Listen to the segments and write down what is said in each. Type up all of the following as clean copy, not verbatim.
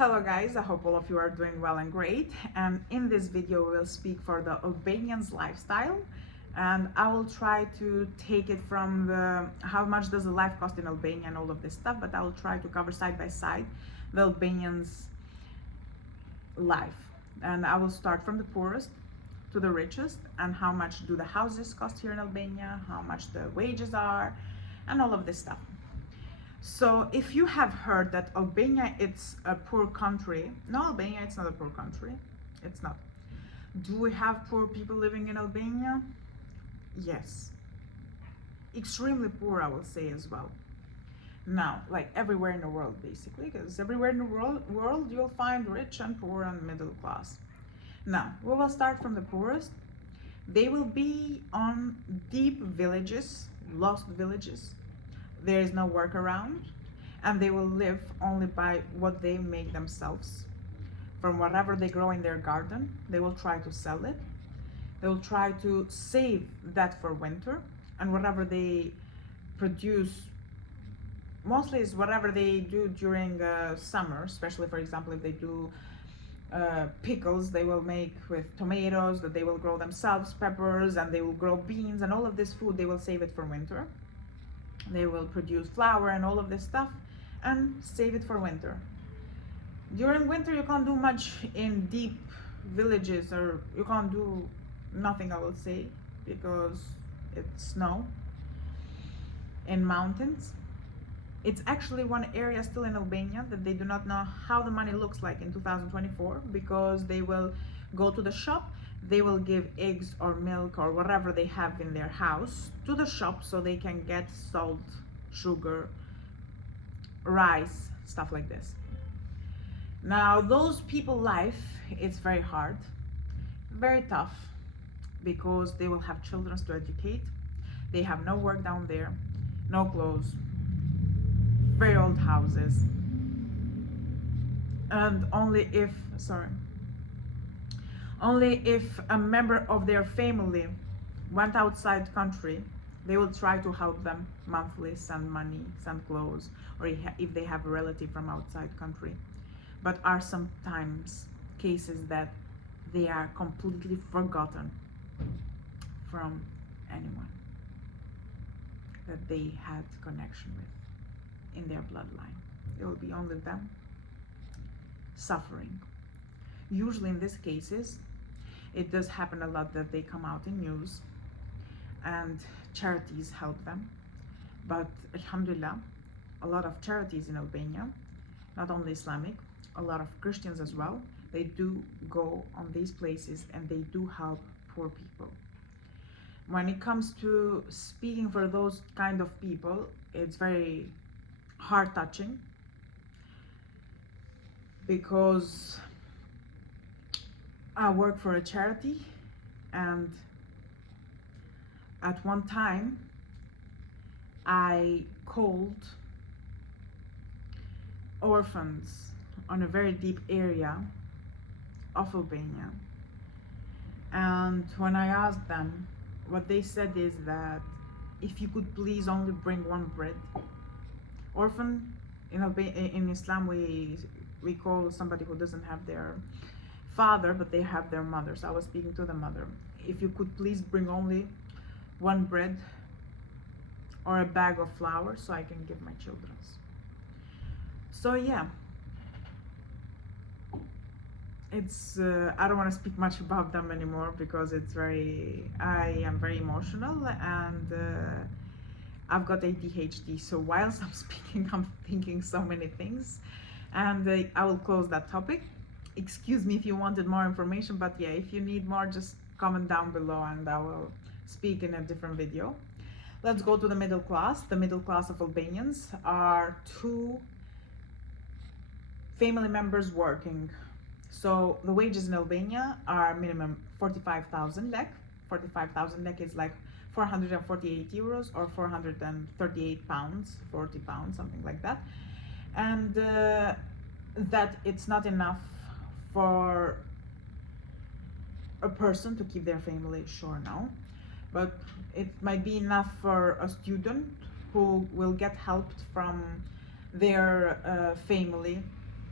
Hello guys, I hope all of you are doing well and great. And in this video we'll speak for the Albanians lifestyle, and I will try to take it from the how much does the life cost in Albania and all of this stuff, but I will try to cover side by side the Albanians life. And I will start from the poorest to the richest, and how much do the houses cost here in Albania, how much the wages are, and all of this stuff. So if you have heard that Albania it's a poor country, no, Albania it's not a poor country, it's not. Do we have poor people living in Albania? Yes, extremely poor, I will say as well. Now, like everywhere in the world basically, because everywhere in the world you'll find rich and poor and middle class. Now we will start from the poorest. They will be on deep villages, lost villages. There is no work around, and they will live only by what they make themselves. From whatever they grow in their garden, they will try to sell it. They will try to save that for winter, and whatever they produce, mostly is whatever they do during summer, especially for example if they do pickles they will make with tomatoes that they will grow themselves, peppers, and they will grow beans, and all of this food they will save it for winter. They will produce flour and all of this stuff and save it for winter. During winter you can't do much in deep villages, or you can't do nothing, I will say, because it's snow in mountains. It's actually one area still in Albania that they do not know how the money looks like in 2024, because they will go to the shop, they will give eggs or milk or whatever they have in their house to the shop so they can get salt, sugar, rice, stuff like this. Now those people life, it's very hard, very tough, because they will have children to educate. They have no work down there, no clothes, very old houses, and only if a member of their family went outside country, they will try to help them monthly, send money, send clothes, or if they have a relative from outside country. But are sometimes cases that they are completely forgotten from anyone that they had connection with in their bloodline. It will be only them suffering. Usually in these cases, it does happen a lot that they come out in news and charities help them. But alhamdulillah, a lot of charities in Albania, not only Islamic, a lot of Christians as well, they do go on these places and they do help poor people. When it comes to speaking for those kind of people, it's very heart touching, because I work for a charity, and at one time I called orphans on a very deep area of Albania, and when I asked them, what they said is that if you could please only bring one bread. Orphan in Islam we call somebody who doesn't have their father but they have their mother. So I was speaking to the mother. If you could please bring only one bread or a bag of flour so I can give my children. So yeah, it's I don't want to speak much about them anymore because I am very emotional, and I've got ADHD, so whilst I'm speaking I'm thinking so many things, and I will close that topic. Excuse me if you wanted more information, but yeah, if you need more, just comment down below and I will speak in a different video. Let's go to the middle class. The middle class of Albanians are two family members working. So the wages in Albania are minimum 45,000 lek. 45,000 lek is like 448 euros or 438 pounds, 40 pounds, something like that. And that it's not enough for a person to keep their family, sure, no, but it might be enough for a student who will get helped from their family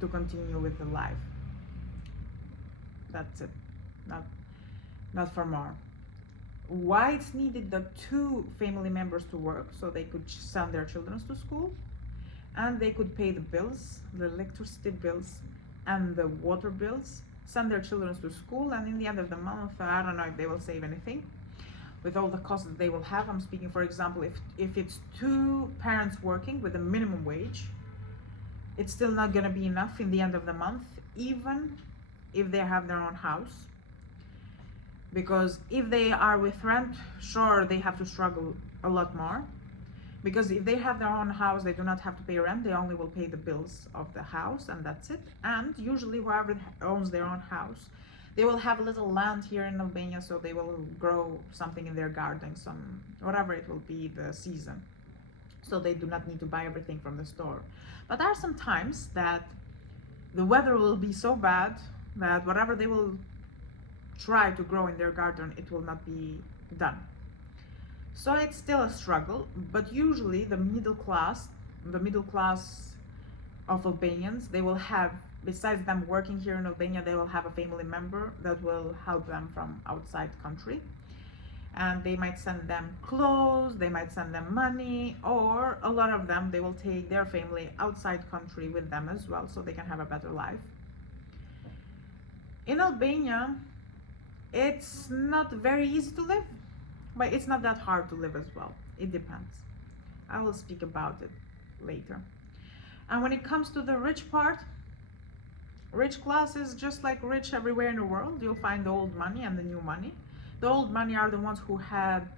to continue with the life. That's it, not for more. Why it's needed the two family members to work, so they could send their children to school and they could pay the bills, the electricity bills and the water bills, send their children to school, and in the end of the month, I don't know if they will save anything with all the costs that they will have. I'm speaking, for example, if it's two parents working with a minimum wage, it's still not going to be enough in the end of the month, even if they have their own house. Because if they are with rent, sure, they have to struggle a lot more. Because if they have their own house, they do not have to pay rent, they only will pay the bills of the house, and that's it. And usually whoever owns their own house, they will have a little land here in Albania, so they will grow something in their garden, whatever it will be the season. So they do not need to buy everything from the store. But there are some times that the weather will be so bad that whatever they will try to grow in their garden, it will not be done. So it's still a struggle, but usually the middle class of Albanians, they will have, besides them working here in Albania, they will have a family member that will help them from outside country. And they might send them clothes, they might send them money, or a lot of them, they will take their family outside country with them as well, so they can have a better life. In Albania, it's not very easy to live, but it's not that hard to live as well. It depends. I will speak about it later. And when it comes to the rich part, rich class is just like rich everywhere in the world. You'll find the old money and the new money. The old money are the ones who had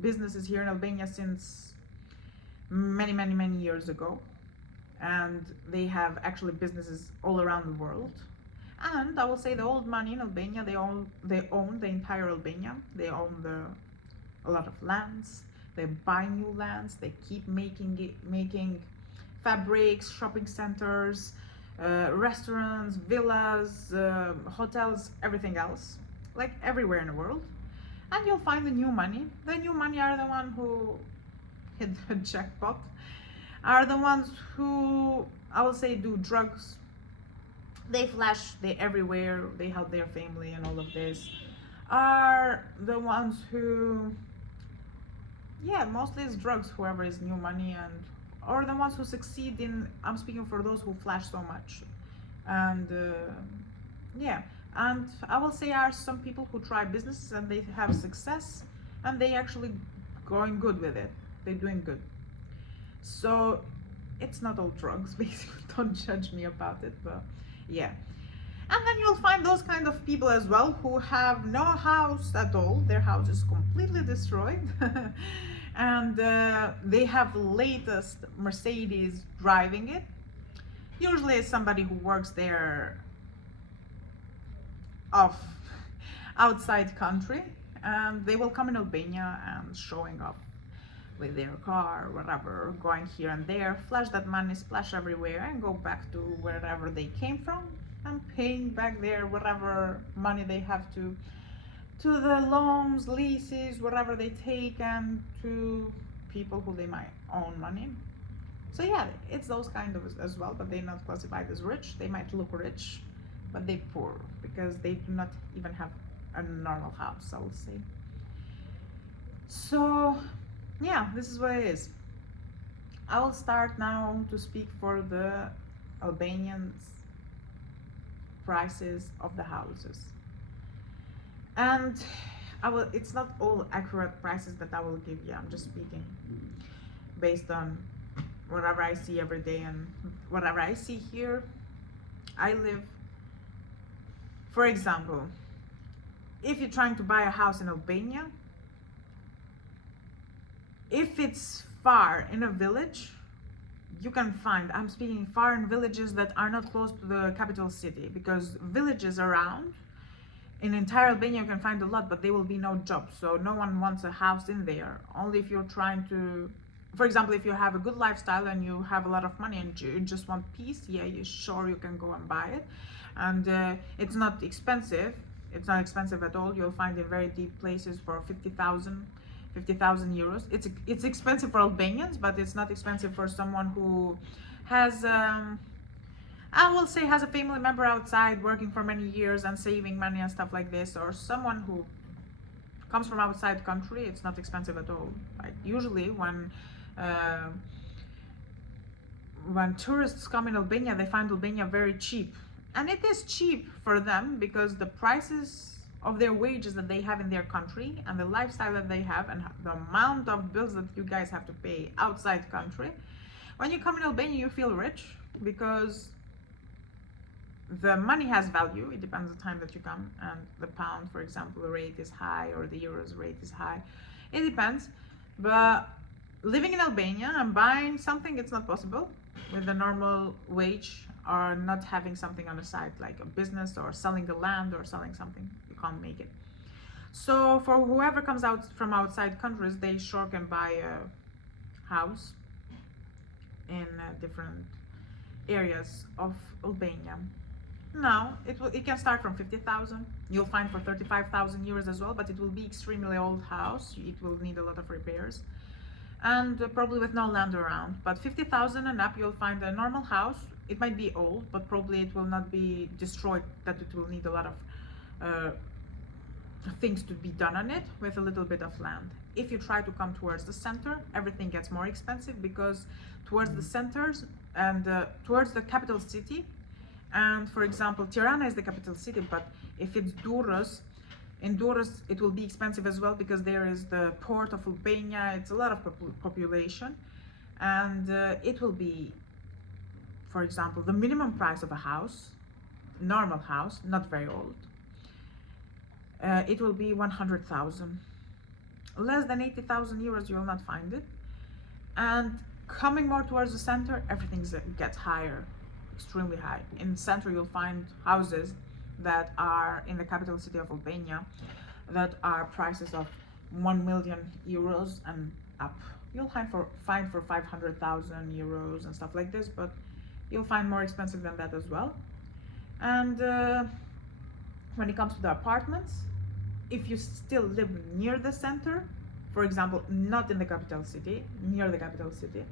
businesses here in Albania since many years ago. And they have actually businesses all around the world. And I will say the old money in Albania, they own the entire Albania. They own a lot of lands. They buy new lands. They keep making fabrics, shopping centers, restaurants, villas, hotels, everything else, like everywhere in the world. And you'll find the new money. The new money are the ones who hit the jackpot, are the ones who, I will say, do drugs. They flash, they everywhere, they help their family and all of this, are the ones who, yeah, mostly it's drugs, whoever is new money, and or the ones who succeed in, I'm speaking for those who flash so much. And yeah, and I will say are some people who try businesses and they have success and they actually going good with it, they're doing good. So it's not all drugs, basically, don't judge me about it, but yeah. And then you'll find those kind of people as well who have no house at all, their house is completely destroyed. And they have the latest Mercedes driving it. Usually it's somebody who works there outside country, and they will come in Albania and showing off with their car, whatever, going here and there, flash that money, splash everywhere, and go back to wherever they came from and paying back their whatever money they have to the loans, leases, whatever they take, and to people who they might own money. So yeah, it's those kind of as well, but they're not classified as rich. They might look rich, but they're poor because they do not even have a normal house, I would say. So yeah, this is what it is. I will start now to speak for the Albanians prices of the houses. And it's not all accurate prices that I will give you. I'm just speaking based on whatever I see every day and whatever I see here. I live, for example, if you're trying to buy a house in Albania, if it's far in a village, you can find, I'm speaking far in villages that are not close to the capital city, because villages around in entire Albania you can find a lot, but there will be no jobs, so no one wants a house in there. Only if you're trying to, for example, if you have a good lifestyle and you have a lot of money and you just want peace, yeah, you can go and buy it. And it's not expensive. It's not expensive at all. You'll find in very deep places for 50,000 euros. It's expensive for Albanians, but it's not expensive for someone who has I will say has a family member outside working for many years and saving money and stuff like this, or someone who comes from outside the country, it's not expensive at all. Like usually when tourists come in Albania, they find Albania very cheap, and it is cheap for them because the prices of their wages that they have in their country and the lifestyle that they have and the amount of bills that you guys have to pay outside country. When you come in Albania, you feel rich because the money has value. It depends on the time that you come, and the pound, for example, rate is high, or the euros rate is high. It depends, but living in Albania and buying something, it's not possible with a normal wage, or not having something on the side like a business or selling the land or selling something. You can't make it. So for whoever comes out from outside countries, they sure can buy a house in different areas of Albania. Now it can start from 50,000. You'll find for 35,000 euros as well, but it will be extremely old house. It will need a lot of repairs, and probably with no land around. But 50,000 and up, you'll find a normal house. It might be old, but probably it will not be destroyed, that it will need a lot of things to be done on it, with a little bit of land. If you try to come towards the center, everything gets more expensive, because towards the centers and towards the capital city, and for example Tirana is the capital city, but if it's Durrës, in Durrës it will be expensive as well, because there is the port of Albania. It's a lot of population, and it will be, for example, the minimum price of a house, normal house, not very old, it will be 100,000. Less than 80,000 euros you will not find it. And coming more towards the center, everything gets higher, extremely high. In the center you'll find houses that are in the capital city of Albania that are prices of 1 million euros and up. You'll find for 500,000 euros and stuff like this, but you'll find more expensive than that as well. And when it comes to the apartments, if you still live near the center, for example, not in the capital city, near the capital city,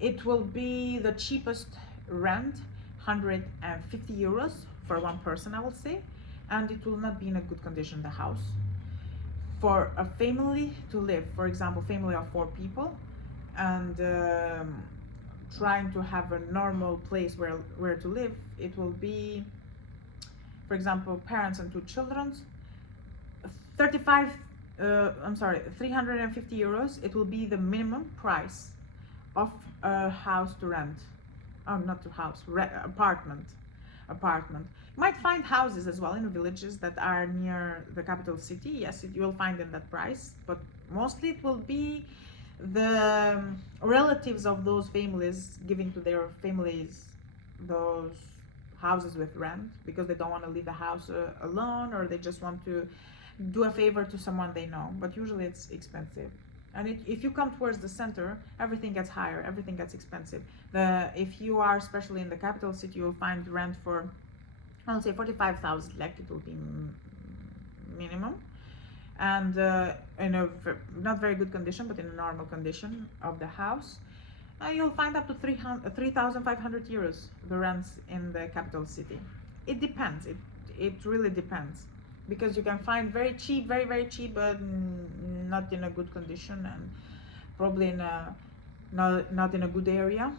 it will be the cheapest rent, 150 euros for one person, I will say, and it will not be in a good condition, the house. For a family to live, for example, family of 4 people, and trying to have a normal place where to live, it will be, for example, parents and 2 children, 350 euros. It will be the minimum price of a house to rent. Oh, not to house, apartment. You might find houses as well in villages that are near the capital city. Yes, you will find in that price, but mostly it will be the relatives of those families giving to their families those houses with rent, because they don't want to leave the house alone, or they just want to do a favor to someone they know. But usually it's expensive. And if you come towards the center, everything gets higher, everything gets expensive. If you are especially in the capital city, you'll find rent for, I'll say 45,000 lek, it will be minimum. And in a not very good condition, but in a normal condition of the house, you'll find up to 3,500 euros, the rents in the capital city. It depends, it really depends. Because you can find very cheap, very, very cheap, but not in a good condition, and probably in not in a good area.